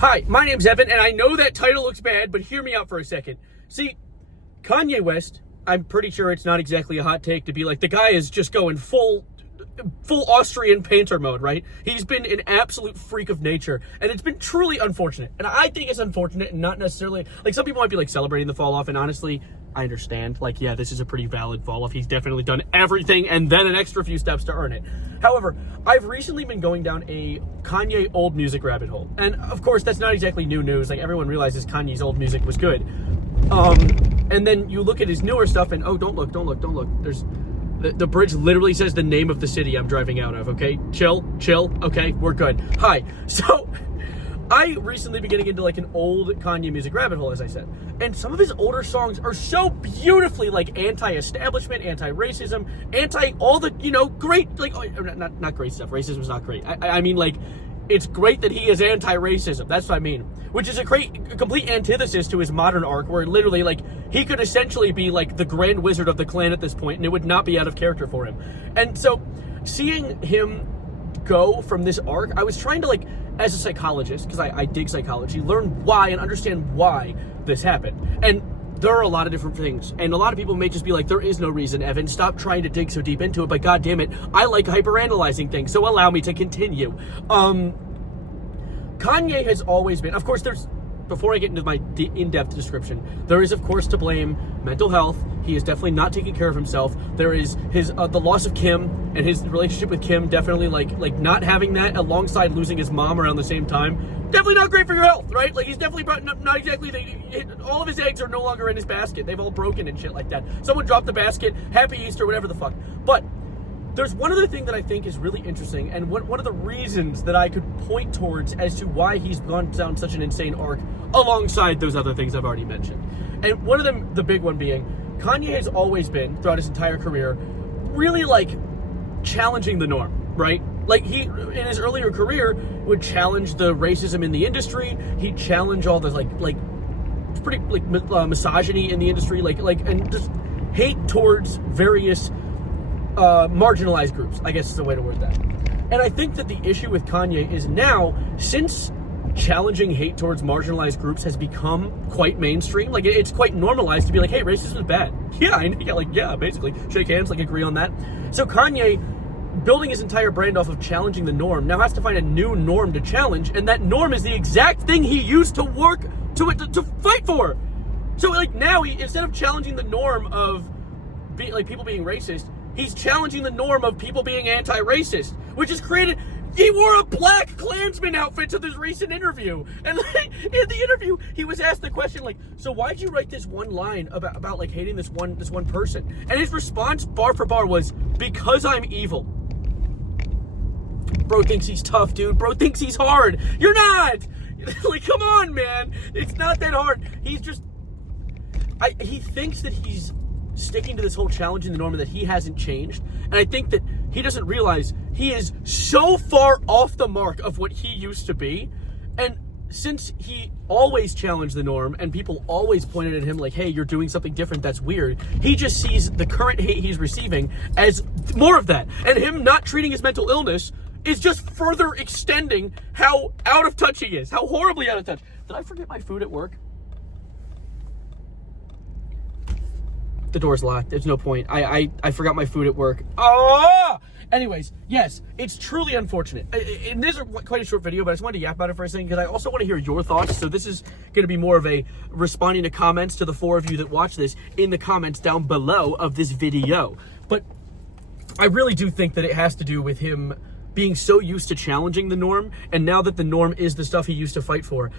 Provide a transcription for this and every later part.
Hi, my name's Evan, and I know that title looks bad, but hear me out for a second. See, Kanye West, I'm pretty sure it's not exactly a hot take to be like, the guy is just going full Austrian painter mode, right? He's been an absolute freak of nature, and it's been truly unfortunate. And I think it's unfortunate and not necessarily, like, some people might be like celebrating the fall off, and honestly, I understand. Like, yeah, this is a pretty valid fall off. He's definitely done everything and then an extra few steps to earn it. However, I've recently been going down a Kanye old music rabbit hole. And of course, that's not exactly new news. Like, everyone realizes Kanye's old music was good. And then you look at his newer stuff and, oh, don't look. There's the bridge literally says the name of the city I'm driving out of, okay? Chill, okay, we're good. Hi. So, I recently been getting into like an old Kanye music rabbit hole, as I said. And some of his older songs are so beautifully like anti-establishment, anti-racism, all the, great, like, not great stuff. Racism's not great. I mean, like, it's great that he is anti-racism. That's what I mean. Which is a complete antithesis to his modern arc, where literally, like, he could essentially be like the grand wizard of the clan at this point, and it would not be out of character for him. And so, seeing him go from this arc, I was trying to, like, as a psychologist, because I dig psychology, learn why and understand why this happened. And there are a lot of different things. And a lot of people may just be like, there is no reason, Evan. Stop trying to dig so deep into it. But God damn it, I like hyperanalyzing things. So allow me to continue. Kanye has always been, of course, before I get into my in-depth description, there is, of course, to blame mental health. He is definitely not taking care of himself. There is his the loss of Kim, and his relationship with Kim, definitely like not having that alongside losing his mom around the same time. Definitely not great for your health, right? Like, he's definitely not exactly, all of his eggs are no longer in his basket. They've all broken and shit like that. Someone dropped the basket, happy Easter, whatever the fuck. But there's one other thing that I think is really interesting, and one of the reasons that I could point towards as to why he's gone down such an insane arc alongside those other things I've already mentioned. And one of them, the big one being, Kanye has always been, throughout his entire career, really, like, challenging the norm, right? Like, he, in his earlier career, would challenge the racism in the industry. He'd challenge all the, like pretty, like, misogyny in the industry, and just hate towards various marginalized groups, I guess is the way to word that. And I think that the issue with Kanye is now, since challenging hate towards marginalized groups has become quite mainstream, like, it's quite normalized to be like, hey, racism is bad. Yeah, basically. Shake hands, like, agree on that. So Kanye, building his entire brand off of challenging the norm, now has to find a new norm to challenge, and that norm is the exact thing he used to work to fight for. So, like, now, instead of challenging the norm of people being racist, he's challenging the norm of people being anti-racist, which has created... He wore a black Klansman outfit to this recent interview. And, like, in the interview, he was asked the question, like, so why'd you write this one line about like, hating this one person? And his response, bar for bar, was, because I'm evil. Bro thinks he's tough, dude. Bro thinks he's hard. You're not! Like, come on, man. It's not that hard. He's just... he thinks that he's sticking to this whole challenging the norm and that he hasn't changed. And I think that he doesn't realize he is so far off the mark of what he used to be. And since he always challenged the norm and people always pointed at him like, hey, you're doing something different, that's weird, he just sees the current hate he's receiving as more of that. And him not treating his mental illness is just further extending how out of touch he is, how horribly out of touch. Did I forget my food at work? The door's locked. There's no point. I forgot my food at work. Oh! Anyways, yes, it's truly unfortunate. And this is quite a short video, but I just wanted to yap about it for a second because I also want to hear your thoughts. So this is going to be more of a responding to comments to the 4 of you that watch this in the comments down below of this video. But I really do think that it has to do with him being so used to challenging the norm, and now that the norm is the stuff he used to fight for,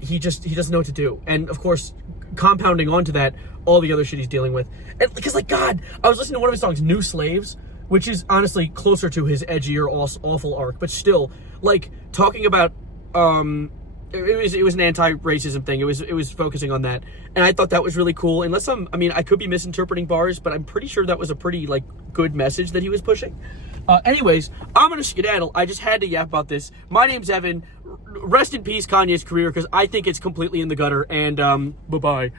he doesn't know what to do. And of course, compounding onto that, all the other shit he's dealing with. And because, like, God, I was listening to one of his songs, New Slaves, which is honestly closer to his edgier, awful arc, but still, like, talking about, it was an anti-racism thing. It was focusing on that. And I thought that was really cool. Unless I could be misinterpreting bars, but I'm pretty sure that was a pretty, like, good message that he was pushing. Anyways, I'm gonna skedaddle. I just had to yap about this. My name's Evan. Rest in peace, Kanye's career, because I think it's completely in the gutter, and bye-bye.